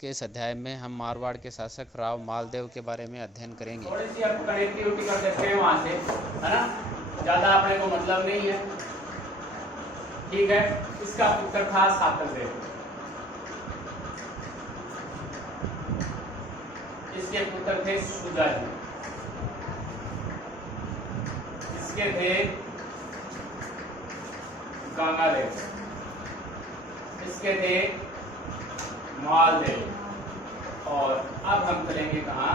के इस अध्याय में हम मारवाड़ के शासक राव मालदेव के बारे में अध्ययन करेंगे। थोड़ी सी आप कनेक्टिविटी कर सकते हैं वहाँ से, है ना, ज़्यादा अपने को मतलब नहीं है। ठीक है, इसका पुत्र था सातलदेव, इसके पुत्र थे सुजाजी, इसके थे गंगादेव, इसके थे मालदेव। और अब हम चलेंगे कहाँ?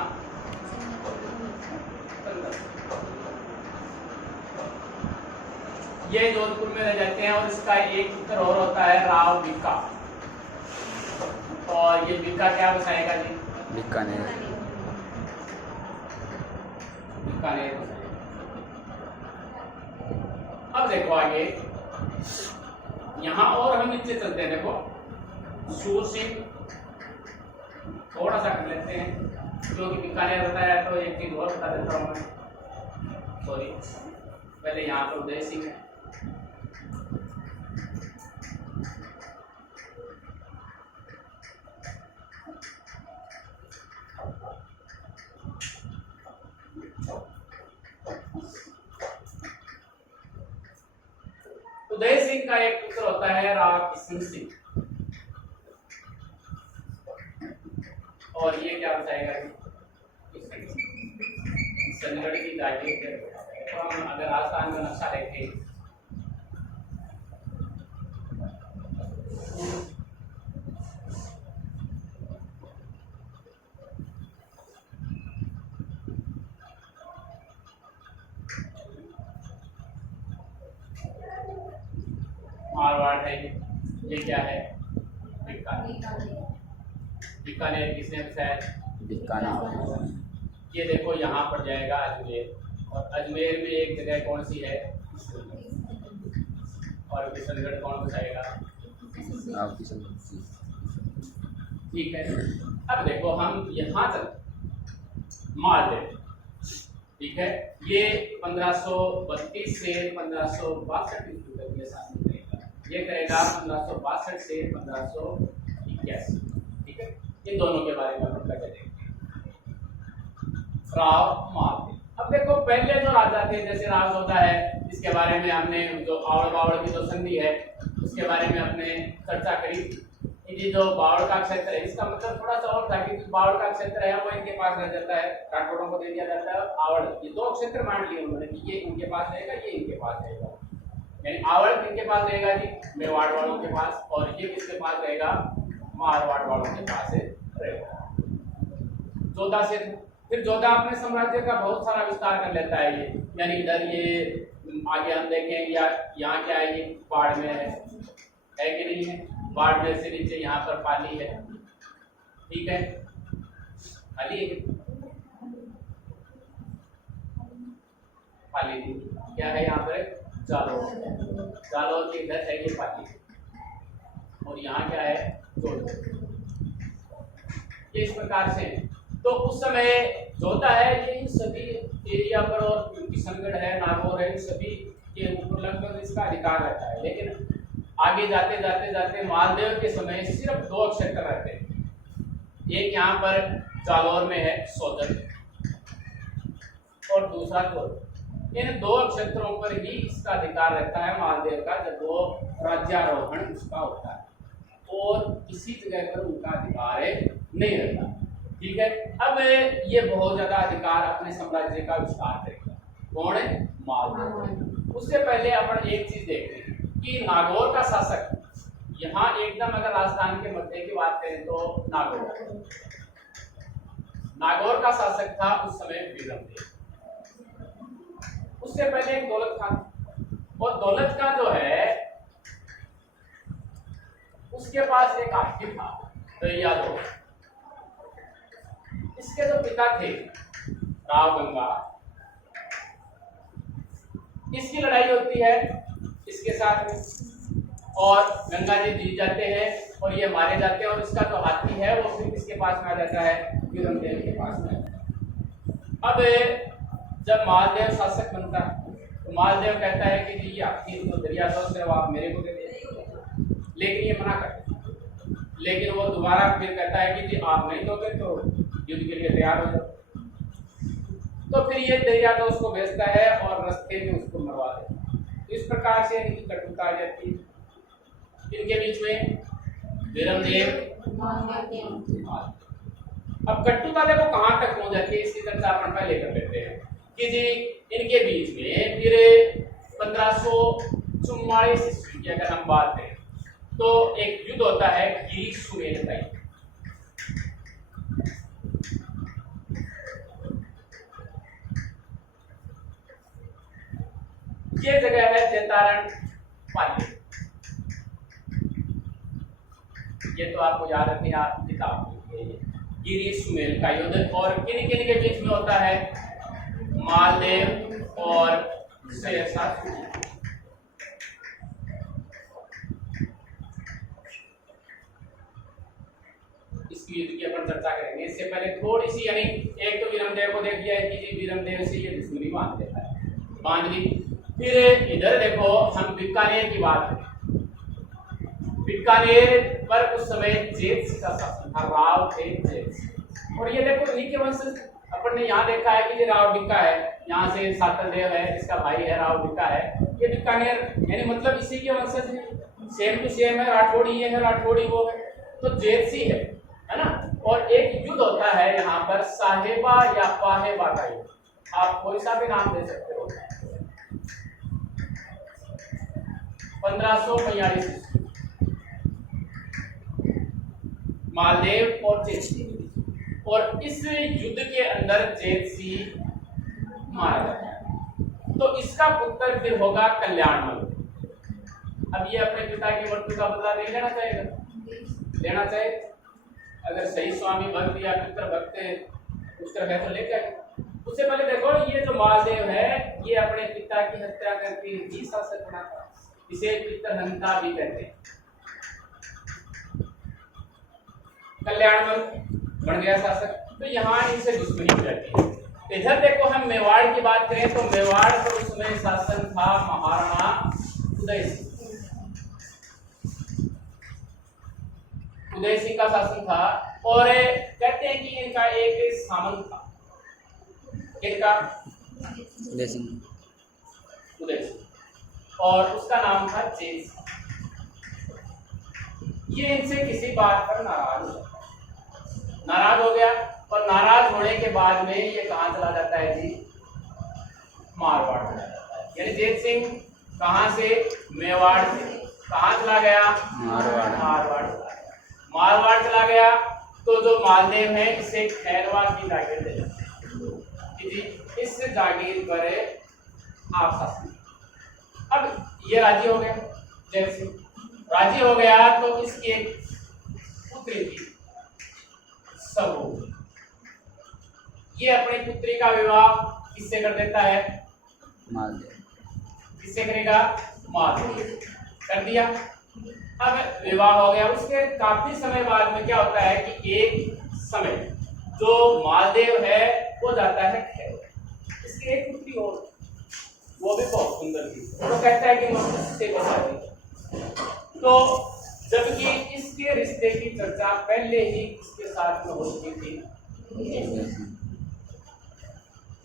ये जोधपुर में रह जाते हैं और इसका एक पुत्र और होता है राव बीका। और ये बीका क्या बसाएगा जी? बीकानेर। बीकानेर बसाएगा। अब देखो आगे, यहां और हम नीचे चलते हैं। देखो सूर सिंह थोड़ा सा कर लेते हैं, क्योंकि बीकानेर बताया तो एक चीज और बता देता हूं मैं। सॉरी, पहले यहाँ पर उदय सिंह है, उदय सिंह का एक पुत्र होता है राव किशन सिंह। और ये क्या बताएगा? चंडीगढ़ की घाटी है। तो हम अगर राजस्थान का नक्शा देखें, मारवाड़ है, ये क्या है? बीकानेर किसने बसाया? बीकानेर। ये देखो यहाँ पर जाएगा अजमेर, और अजमेर में एक जगह कौन सी है? और किशनगढ़ कौन बसाएगा? ठीक है, अब देखो हम यहाँ चल मालदेव। ठीक है, ये 1532 से 1562 ईस्वी तक ये शासन करेगा। ये करेगा 1562 से 1581। ठीक है, इन दोनों के बारे में हम पहले देखते हैं। राव मालदेव। अब देखो पहले जो राजा थे, जैसे राव होता है, इसके बारे में हमने जो आवड़ बावड़ की जो संधि है उसके बारे में हमने चर्चा करी थी। ये जो बावड़ का क्षेत्र है, इसका मतलब थोड़ा सा और था कि जो बावड़ का क्षेत्र है वो इनके पास रह जाता है, राठौड़ों को दे दिया जाता है। आवड़, ये दो क्षेत्र मान लिए उन्होंने कि ये इनके पास रहेगा, ये इनके पास रहेगा। यानी आवड़ किनके पास रहेगा जी? मेवाड़ वालों के पास। और ये किसके पास रहेगा? मारवाड़ वालों के पास रहेगा। जोधा से फिर जोधा अपने साम्राज्य का बहुत सारा विस्तार कर लेता है। ये यानी इधर ये आगे हम देखें, या यहाँ क्या है? ये बाड़मेर है कि नहीं है? बाड़मेर से नीचे यहाँ पर पाली है। ठीक है, पाली पाली क्या है? यहाँ पर जालौर, जालौर के इधर है ये पाली। और यहाँ क्या है? जोधपुर। ये इस प्रकार से। तो उस समय जोधा है, ये इन सभी एरिया पर, और किशनगढ़ है, नागौर है, इन सभी के ऊपर लगभग इसका अधिकार रहता है। लेकिन आगे जाते जाते जाते मालदेव के समय सिर्फ दो क्षेत्र रहते हैं। एक यहाँ पर जालौर में है सोजन, और दूसरा जोधपुर। इन दो क्षेत्रों पर ही इसका अधिकार रहता है मालदेव का, जब वो राज्यारोहण उसका होता है, और किसी जगह पर उनका अधिकार नहीं रहता। ठीक है, अब ये बहुत ज्यादा अधिकार अपने साम्राज्य का विस्तार करेगा। कौन है? मालदेव। उससे पहले अपन एक चीज देखते हैं कि नागौर का शासक, यहाँ एकदम अगर राजस्थान के मध्य की बात करें तो नागौर का शासक था उस समय वीरमदेव। उससे पहले एक दौलत खान, और दौलत खान जो है उसके पास एक हाकिम था यादव। इसके जो पिता थे राव गंगा, इसकी लड़ाई होती है इसके साथ में, और गंगा जी जीत जाते हैं और ये मारे जाते हैं। और इसका जो हाथी है वो फिर किसके पास में आ जाता है? वीरमदेव के पास में। अब जब मालदेव शासक बनता है तो मालदेव कहता है कि जी ये हाथी तो दरिया से आप मेरे को दे दे, लेकिन ये मना करते, लेकिन वो दोबारा फिर कहता है कि जी आप नहीं दोगे तो युद्ध के लिए तैयार हो जाओ। तो फिर ये दरिया तो उसको भेजता है और रास्ते में उसको मरवा देता है। तो इस प्रकार से इनकी कटुता आ जाती है। इनके बीच में वीरमदेव। अब कटुता देखो कहाँ तक हो जाती है, इसकी चर्चा अपन पहले कर लेते हैं कि जी इनके बीच में फिर 1544 ईस्वी की अगर हम बात करें तो एक युद्ध होता है गिरी सुमेल का। ये जगह है जैतारण पाली। ये तो आपको याद रखनी आप किताब गिरी सुमेल का युद्ध। और किन किन के बीच में होता है? मालदेव और शेरशाह। इसकी युद्ध की अपन चर्चा करेंगे। इससे पहले थोड़ी सी यानी एक तो वीरमदेव को देख लिया है कि वीरमदेव से ये दुश्मनी बांध देता है, बांध ली। फिर इधर देखो हम बीकानेर की बात करें। बीकानेर पर उस समय जेत सिंह का शासन था, राव थे जेत सिंह। और ये देखो इन्हीं के वंशज अपन ने यहाँ देखा है कि ये राव बिक्का है, यहाँ से सातलदेव है जिसका भाई है राव बिक्का है। ये बीकानेर यानी मतलब इसी के वंशज है, सेम टू सेम है। राठौड़ी ये है, राठौड़ी वो है, तो जेत सिंह है ना। और एक युद्ध होता है यहाँ पर साहेबा या पाहेबा का युद्ध, आप कोई सा भी नाम दे सकते हो। 1542 मालदेव और जेत सिंह। और इस युद्ध के अंदर जेत सिंह मारा जाता है। तो इसका पुत्र फिर होगा कल्याणमल। अब ये अपने पिता की मृत्यु का बदला नहीं लेना चाहेगा, लेना चाहे अगर सही स्वामी भक्त या पितृ भक्त उस तरह है तो लेके आए। उससे पहले देखो ये जो मालदेव है ये अपने पिता की हत्या करके ही शासक बना था, इसे पितृहंता भी कहते हैं। कल्याणमल बन गया शासक, तो यहाँ इनसे दुश्मनी हो जाती है। तो इधर देखो हम मेवाड़ की बात करें तो मेवाड़ पर उसमें शासन था महाराणा उदय सिंह। उदय सिंह का शासन था। और कहते हैं कि इनका एक सामंत था, इनका उदय सिंह, और उसका नाम था जेत सिंह। ये इनसे किसी बात पर नाराज हो गया और नाराज होने के बाद में ये कहाँ चला जाता है जी? मारवाड़ चला जाता है। यानी जेत सिंह कहाँ से? मेवाड़ से। कहाँ चला गया? मारवाड़ मारवाड़ चला गया। तो जो मालदेव है इसे खैरवा की जागीर दे देते हैं, इस जागीर पर आप शासन। अब ये राजी हो गया, जेत सिंह राजी हो गया। तो इसकी एक पुत्री थी सबू, ये अपनी पुत्री का विवाह किससे कर देता है? मालदेव। किससे करेगा? मालदेव। कर दिया। अब विवाह हो गया। उसके काफी समय बाद में क्या होता है कि एक समय जो मालदेव है वो जाता है खैरवा। इसकी एक पुत्री और, वो भी बहुत सुंदर थी, तो कहता है कि मैं इससे बचा दी। तो जबकि इसके रिश्ते की चर्चा पहले ही इसके साथ में हो चुकी थी।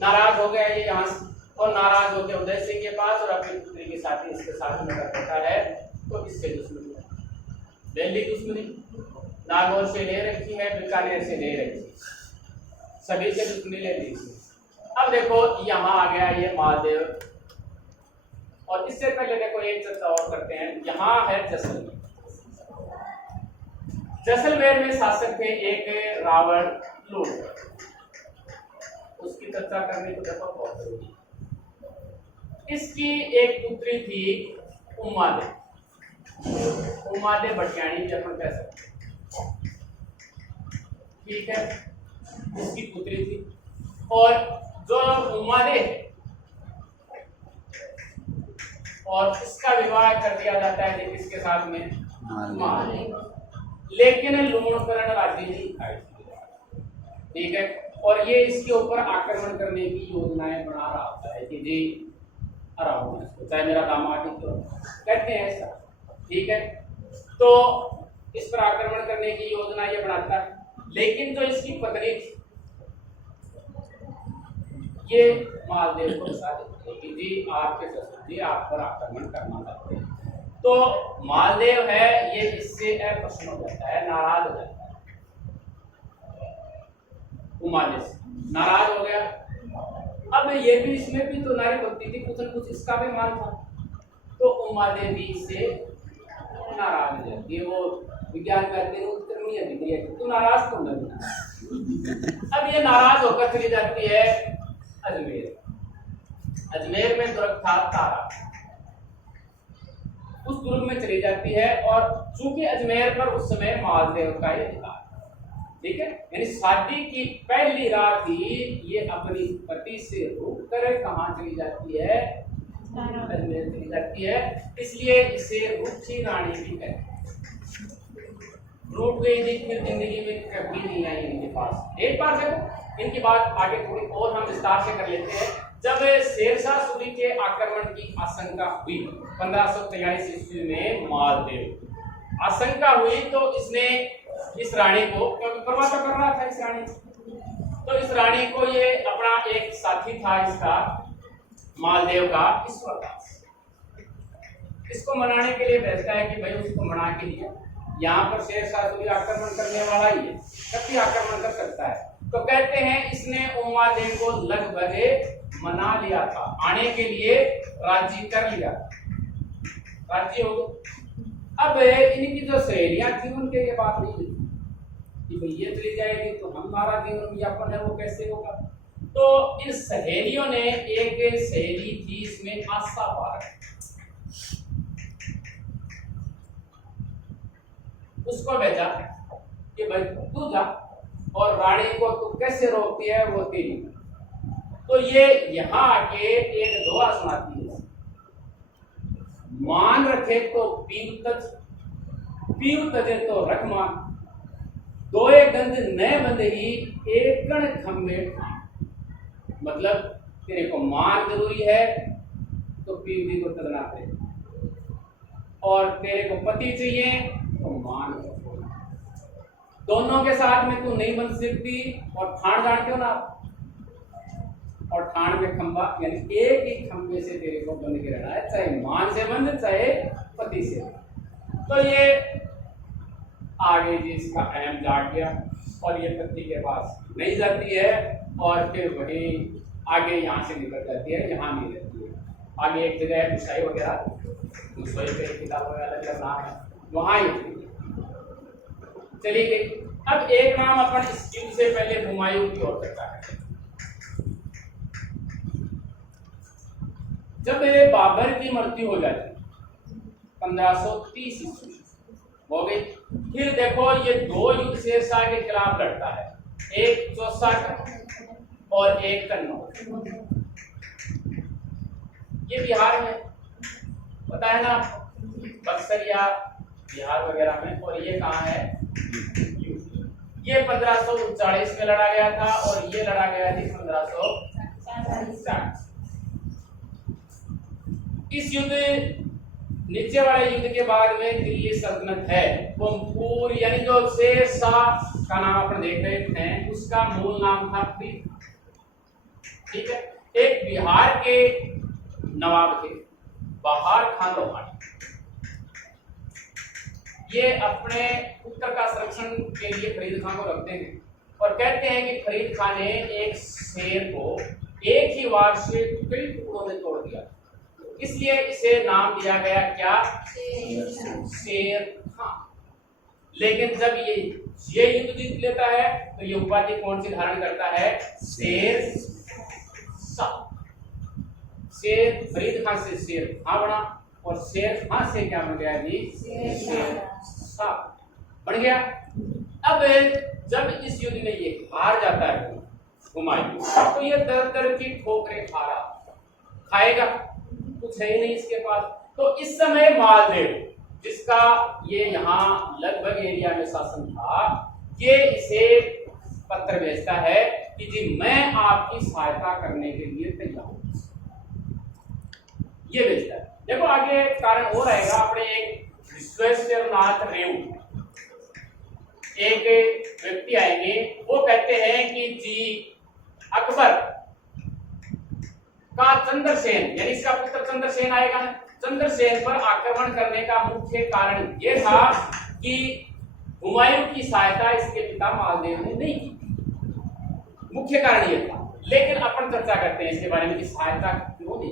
नाराज हो गया ये यहाँ से, और नाराज होकर उदय सिंह के पास और अपनी पुत्री के साथ ही इसके साथ में रहता है। तो इससे दुश्मनी दिल्ली दुश्मनी, नागौर से ले रखी है, बीकानेर से ले रखी, सभी से दुश्मनी ले ली। अब देखो यहाँ आ गया ये मालदेव। और इससे पहले देखो एक चर्चा और करते हैं। यहाँ है जैसलमेर। जैसलमेर में शासक थे एक रावण लूट, उसकी चर्चा करने को देखो बहुत जरूरी। इसकी एक पुत्री थी उमादेव, उमादेव भटियाणी भी अपन कह सकते हैं, ठीक है, इसकी पुत्री थी। और जो उमादेव और इसका विवाह कर दिया जाता है किसके साथ में? मालदेव। लेकिन लूणकरण राज्य नहीं खाई, ठीक है। और ये इसके ऊपर आक्रमण करने की योजनाएं बना रहा होता है कि जी हराओ इसको, चाहे मेरा दामाद ही तो कहते हैं ऐसा, ठीक है। तो इस पर आक्रमण करने की योजना ये बनाता है। लेकिन जो इसकी पत्नी थी ये मालदेव को बता देती है कि जी आपके ससुर जी आप पर आक्रमण करना चाहते हैं। तो मालदेव है ये इससे अप्रसन्न हो जाता है, नाराज हो जाता है, उमादेव से नाराज हो गया। अब ये भी इसमें भी तो नारी भक्ति थी, कुछ न कुछ इसका भी मान था, तो उमादेवी से नाराज हो जाती है। वो विज्ञान करते हैं उत्तर नहीं दिख रही, तू नाराज क्यों नहीं? अब ये नाराज होकर चली जाती है अजमेर। अजमेर में दुर्ग था तारा, उस दुर्ग में चली जाती है। और चूंकि अजमेर पर उस समय मालदेव का ही अधिकार, ठीक है, यानी शादी की पहली रात ही ये अपनी पति से रुक कर कहां चली जाती है? अजमेर चली जाती है। इसलिए इसे रुचि रानी भी कहते हैं। रूठ गई थी, फिर जिंदगी में कभी नहीं आई इनके पास। एक बार देखो इनकी बात आगे थोड़ी और हम विस्तार से कर लेते हैं। जब शेरशाह सूरी के आक्रमण की आशंका हुई 1543 ईस्वी में, मालदेव आशंका हुई तो इसने इस रानी को, क्योंकि परवाह तो कर रहा था इस रानी, तो इस रानी को ये अपना एक साथी था इसका मालदेव का ईश्वरदास, इसको मनाने के लिए भेजता है कि भाई उसको मना के दिया, यहाँ पर शेरशाह सूरी आक्रमण करने वाला ही है, कभी आक्रमण कर सकता है। तो कहते हैं इसने उमादेव को लगभग मना लिया था, आने के लिए राजी कर लिया, राजी हो गए। अब इनकी जो सहेलियां थी उनके ये बात नहीं हुई कि भाई ये चली जाएगी तो हमारा जीवन यापन है वो कैसे होगा। तो इन सहेलियों ने, एक सहेली थी इसमें आशा पारक, उसको भेजा कि भाई तू जा और रानी को तू कैसे रोकती है वो तेरी। तो ये यहाँ आके एक दुआ सुनाती है, मान रखे तो पीव तजे तो रख मान, दोए गंध नए बंद ही एक कण खम्बे। मतलब तेरे को मान जरूरी है तो पीवी को तजना दे, और तेरे को पति चाहिए तो मान, दोनों के साथ में तू नहीं बन सकती। और ठाण जानते हो ना, और ठाण में खंबा, यानी एक ही खंबे से तेरे को बंध के रहना है, चाहे मान से बंध चाहे पति से। तो ये आगे जी इसका अहम जाग गया और ये पति के पास नहीं जाती है, और फिर वही आगे यहाँ से निकल जाती है, यहाँ नहीं रहती है। आगे एक जगह है मुसाई वगैरह, मुसाई पे किताब वगैरह नाम है, वहाँ ही चली गई। अब एक नाम अपन इस युद्ध से पहले हुमायूं की ओर करता है। जब बाबर की मृत्यु हो जाती 1530 ईस्वी हो गई, फिर देखो ये दो युद्ध शेरशाह के खिलाफ लड़ता है, एक चौसा का और एक कन्नौज। ये बिहार में पता है ना, बक्सर या बिहार वगैरह में। और ये कहाँ है? ये 1539 में लड़ा गया था और ये लड़ा गया थी 1540। इस युद्ध, नीचे वाले युद्ध के बाद में दिल्ली सल्तनत है वो पूरी, यानी जो शेरशाह का नाम अपन देख रहे हैं उसका मूल नाम था प्रीत, ठीक है। एक बिहार के नवाब थे बहार खान लोहानी, ये अपने उत्तर का संरक्षण के लिए फरीद खान को रखते हैं और कहते हैं कि फरीद खान ने एक शेर को एक ही वार से कई टुकड़ों में तोड़ दिया, इसलिए इसे नाम दिया गया क्या? शेर खान। लेकिन जब ये युद्ध जीत लेता है तो ये उपाधि कौन सी धारण करता है? शेर शाह। शेर फरीद खान से शेर खान बना और शेर खान से क्या बन गया जी? शेर शाह बन गया। अब जब इस युद्ध में ये हार जाता है हुमायूं, तो ये दर दर की ठोकरें खाएगा, कुछ है ही नहीं इसके पास। तो इस समय मालदेव, जिसका ये यहाँ लगभग एरिया में शासन था, ये इसे पत्र भेजता है कि जी मैं आपकी सहायता करने के लिए तैयार हूं, ये भेजता है। देखो आगे कारण हो रहेगा, अपने एक विश्वेश्वरनाथ रेऊ एक व्यक्ति आएंगे, वो कहते हैं कि जी अकबर का चंद्रसेन, यानी इसका पुत्र चंद्रसेन आएगा, चंद्रसेन पर आक्रमण करने का मुख्य कारण यह था कि हुमायूं की सहायता इसके पिता मालदेव ने नहीं की। मुख्य कारण यह था। लेकिन अपन चर्चा करते हैं इसके बारे में कि सहायता क्यों नहीं,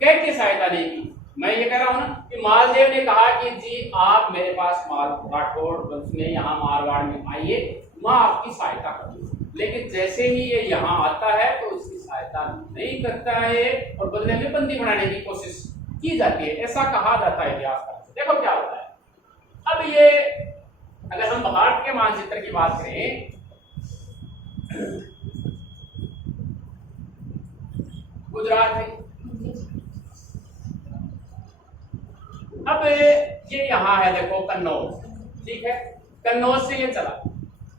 कैसे सहायता नहीं की। मैं ये कह रहा हूं ना कि मालदेव ने कहा कि जी आप मेरे पास राठौड़ वंश में यहाँ मारवाड़ में आइए, मैं आपकी सहायता करूंगा। लेकिन जैसे ही ये यहाँ आता है तो इसकी सहायता नहीं करता है और बदले में बंदी बनाने की कोशिश की जाती है, ऐसा कहा जाता है इतिहासकार से। देखो क्या होता है। अब ये अगर हम भारत के मानचित्र की बात करें, गुजरात है, अब ये यहाँ है देखो कन्नौज, ठीक है। कन्नौज से ये चला,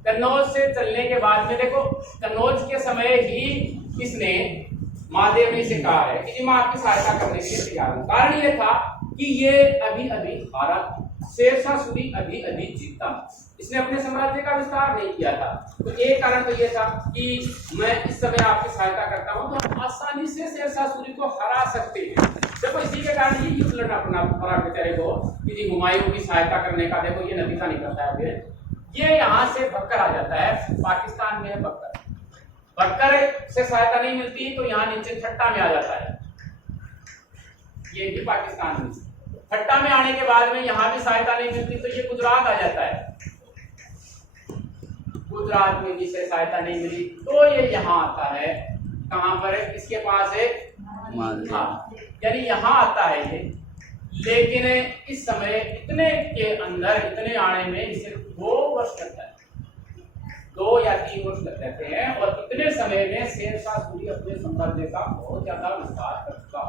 कन्नौज से चलने के बाद में देखो कन्नौज के समय ही इसने महादेव ने इसे कहा है कि मैं आपकी सहायता करने के लिए तैयार हूं। कारण ये था कि ये अभी अभी हारा, शेरशाह सूरी अभी अभी जीता, इसने अपने साम्राज्य का विस्तार नहीं किया था। तो एक कारण तो ये था कि मैं इस समय आपकी सहायता करता हूं तो आसानी से शेरशाह सूरी को हरा सकते हैं। देखो इसी के कारण ये युद्ध लड़ना पड़ा बेचारे को कि जी हुमायूं की सहायता करने का देखो ये नतीजा निकलता है। फिर ये यहाँ से बक्कर आ जाता है, पाकिस्तान में है बक्कर, बक्कर से सहायता नहीं मिलती तो यहाँ नीचे ठट्टा में आ जाता है, ये भी पाकिस्तान में। ठट्टा में आने के बाद में यहाँ भी सहायता नहीं मिलती तो ये गुजरात आ जाता है, गुजरात में भी से सहायता नहीं मिली तो ये यहाँ आता है। कहाँ पर है, इसके पास है, हाँ, यानी यहाँ आता है ये। लेकिन इस समय इतने के अंदर, इतने आने में इसे 2 वर्ष लगता है, 2 या 3 वर्ष लग जाते हैं। और इतने समय में शेरशाह सूरी अपने साम्राज्य का बहुत ज्यादा विस्तार कर चुका।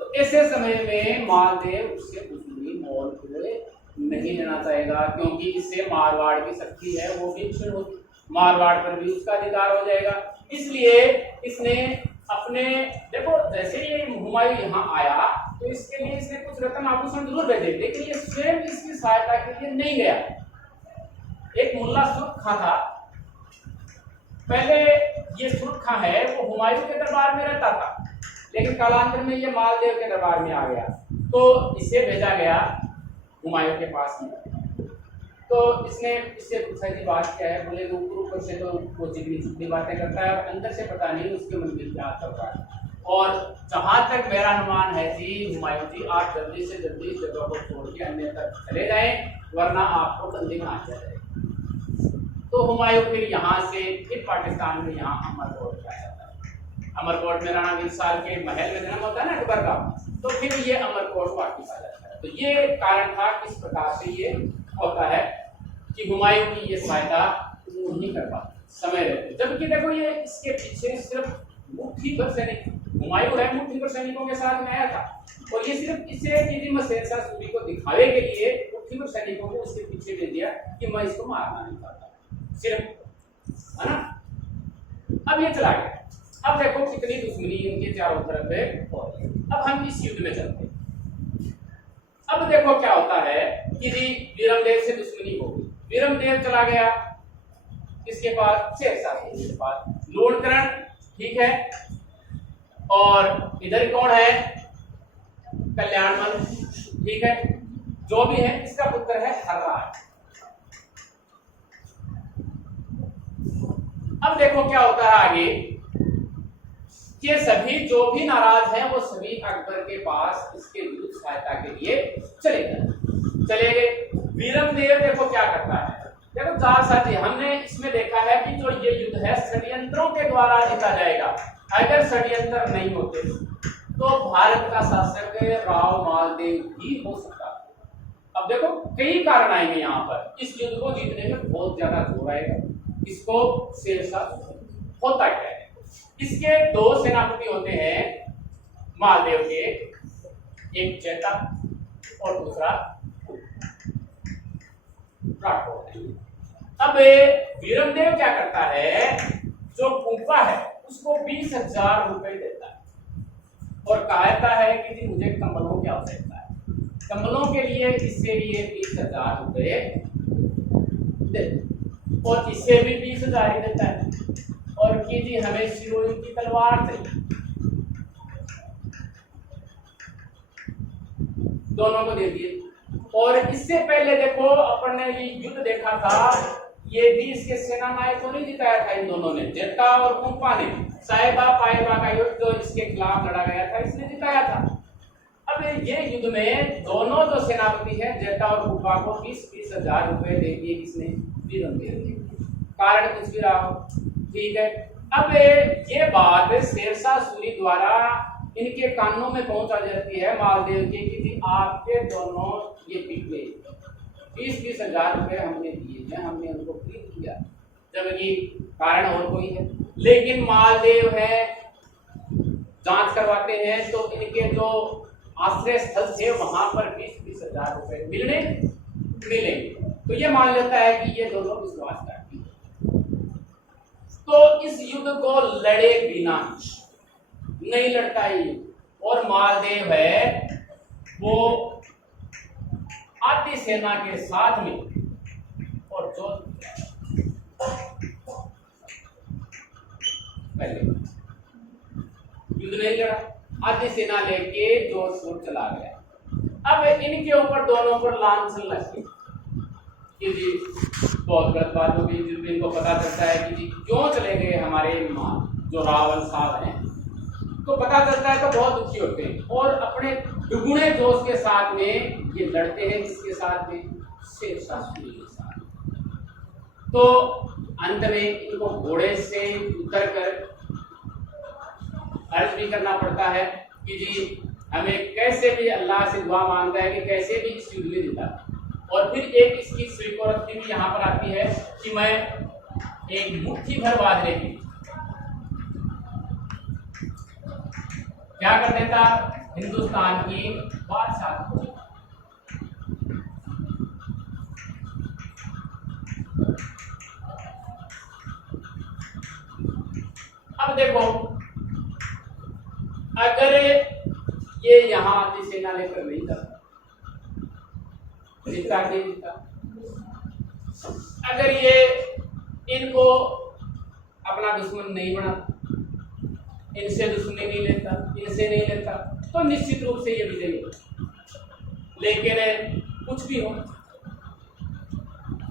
तो ऐसे समय में मालदेव उससे दुश्मनी मोल हुए नहीं लेना चाहेगा, क्योंकि इससे मारवाड़ की शक्ति है वो भी क्षीण होगी, मारवाड़ पर भी उसका अधिकार हो जाएगा। इसलिए इसने अपने, देखो जैसे ये हुमायूं यहाँ आया तो इसके लिए इसने कुछ रत्न आभूषण जरूर भेजे, लेकिन ये स्वयं इसकी सहायता के लिए नहीं गया। एक मुल्ला सुर्ख खां था, पहले ये सुर्ख खां है वो हुमायूं के दरबार में रहता था, लेकिन कालांतर में ये मालदेव के दरबार में आ गया तो इसे भेजा गया हुमायूं के पास में। तो इसने इससे पूछा कि बात क्या है, बोले ऊपर से तो वो चिकनी बातें करता है और अंदर से पता नहीं उसके मन में क्या चल रहा है। और जहां तक मेरा अनुमान है जी हुमायूं जी, आप जल्दी से जल्दी इस जगह को छोड़ के अन्य तक चले जाएं, वरना आपको बंदी बना दिया जाएगा। तो हुमायूं फिर यहाँ से फिर पाकिस्तान में यहाँ अमरकोट आ जाता है। अमरकोट में राणा विंसाल के महल में जन्म होता है ना अकबर का, तो फिर ये अमरकोट वापिस आ जाता है। तो ये कारण था किस प्रकार से ये होता है कि हुमायूं की ये सहायता नहीं कर पाते समय रहते। जबकि देखो ये इसके पीछे सिर्फ मुट्ठी भर सैनिक, हुमायूं है मुट्ठी भर सैनिकों के साथ में आया था और ये सिर्फ इसे कि मैं शेरशाह सूरी को दिखावे के लिए मुट्ठी भर सैनिकों को उसके पीछे दे दिया कि मैं इसको मारना नहीं चाहता सिर्फ, है ना। अब ये चला गया। अब देखो कितनी दुश्मनी इनके चारों तरफ है। अब हम इस युद्ध में चलते हैं। अब देखो क्या होता है कि जी वीरमदेव से दुश्मनी हो गई, वीरमदेव चला गया किसके पास, शेरशाह सूरी के पास। लोणकरण, ठीक है, और इधर कौन है, कल्याणमल, ठीक है, जो भी है इसका पुत्र है हर्राज। अब देखो क्या होता है आगे कि सभी जो भी नाराज हैं वो सभी अकबर के पास इसके विरुद्ध सहायता के लिए चले गए। वीरमदेव देखो क्या करता है, देखो चार साथी हमने इसमें देखा है कि जो ये युद्ध है षड्यंत्रों के द्वारा जीता जाएगा। अगर षड्यंत्र नहीं होते तो भारत का शासक राव मालदेव ही हो सकता है। अब देखो कई कारण आएंगे यहाँ पर, इस युद्ध को जीतने में बहुत ज्यादा जोर आएगा। इसको शेरशाह होता क्या है, इसके 2 सेनापति होते हैं मालदेव के, एक चेता और दूसरा राठौड़। अब वीरमदेव क्या करता है, जो कुंपा है उसको 20,000 रुपए देता है और कहता है कि जी मुझे कंबलों की आवश्यकता है, कंबलों के लिए इससे लिए 20,000 रुपए और इसे भी 20,000 ही देता है और कि जी हमें शिरोई की तलवार चाहिए, दोनों को दे दिए। और इससे पहले देखो अपन ने ये युद्ध देखा था, ये भी इसके सेना नायक को नहीं जिताया था इन दोनों ने, जेता और कुंपा ने साहिबा पायबा का युद्ध जो इसके खिलाफ लड़ा गया था इसने जिताया था। अब ये युद्ध में दोनों जो सेनापति हैं जेता और कुंपा को 20-20 हजार रुपए दे दिए, किसने, वीरन दे दिए, कारण कुछ भी रहा हो, ठीक है। अब ये बात शेरशाह सूरी द्वारा इनके कानों में पहुंचा जाती है मालदेव के कि जी आपके दोनों ये पिछले 20-20 हजार रुपए हमने दिए हैं, हमने उनको खरीद किया, जबकि कारण और कोई है। लेकिन मालदेव है, जांच करवाते हैं तो इनके जो आश्रय स्थल थे वहां पर 20-20 हजार रुपए मिलेंगे, तो ये मान लेता है कि ये दोनों विश्वास करते हैं। तो इस युद्ध को लड़े बिना नहीं लड़ता है युद्ध, और मालदेव है वो आधी सेना के साथ में और जो पहले युद्ध नहीं लड़ा, आधी सेना लेके जोधपुर चला गया। अब इनके ऊपर दोनों पर लांछन लगी कि जी बहुत गलत बात होगी, इनको पता चलता है कि जी क्यों चले गए हमारे जो रावल साहब हैं, तो पता चलता है तो बहुत दुखी होते हैं और अपने दुगुने जोश के साथ में ये लड़ते हैं, जिसके साथ में, शेरशाह सूरी के साथ। तो अंत में इनको घोड़े से उतर कर अर्ज भी करना पड़ता है कि जी हमें कैसे भी अल्लाह से दुआ मांगता है कि कैसे भी इस युद्ध में जीता। और फिर एक इसकी स्वीकृति भी यहाँ पर आती है कि मैं एक मुट्ठी भर बाजरे की क्या कर देता हिंदुस्तान की बादशाह को। अब देखो अगर ये यहां आती सेना लेकर नहीं था, जीता नहीं जीता। अगर ये इनको अपना दुश्मन नहीं बना, इनसे दुश्मनी नहीं लेता, इनसे नहीं लेता, तो निश्चित रूप से ये विजयी होता। लेकिन कुछ भी हो,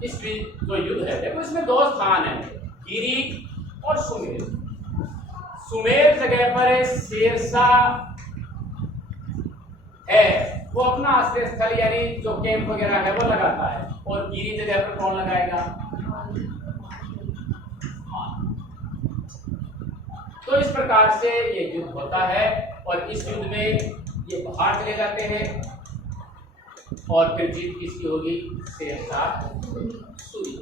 इस जो युद्ध है देखो इसमें दो स्थान है, गिरी और सुमेर। सुमेर जगह पर शेरशाह है, वो अपना आश्रय स्थल यानी जो कैंप वगैरह है वो लगाता है, और गिरी जगह पर कौन लगाएगा? तो इस प्रकार से ये युद्ध होता है और इस युद्ध में ये बाहर चले जाते हैं और फिर जीत किसकी होगी? शेरशाह सूरी।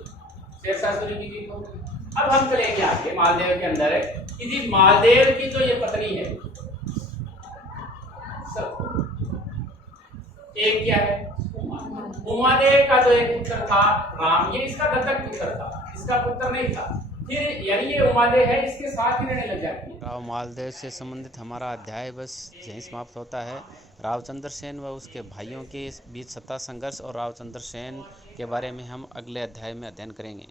शेरशाह सूरी की जीत होगी। अब हम चलेंगे आगे मालदेव के अंदर कि जी मालदेव की जो ये पत्नी है सब एक क्या है? उमादेव का जो एक पुत्र था राम, ये इसका दत्तक पुत्र था, इसका पुत्र नहीं था। फिर यानी ये उमादेव है, इसके साथ ही रहने लग जाती है। राव मालदेव से संबंधित हमारा अध्याय बस यहीं समाप्त होता है। रावचंद्र सेन व उसके भाइयों के बीच सत्ता संघर्ष और रावचंद्र सेन के बारे में हम अगले अध्याय में अध्ययन करेंगे।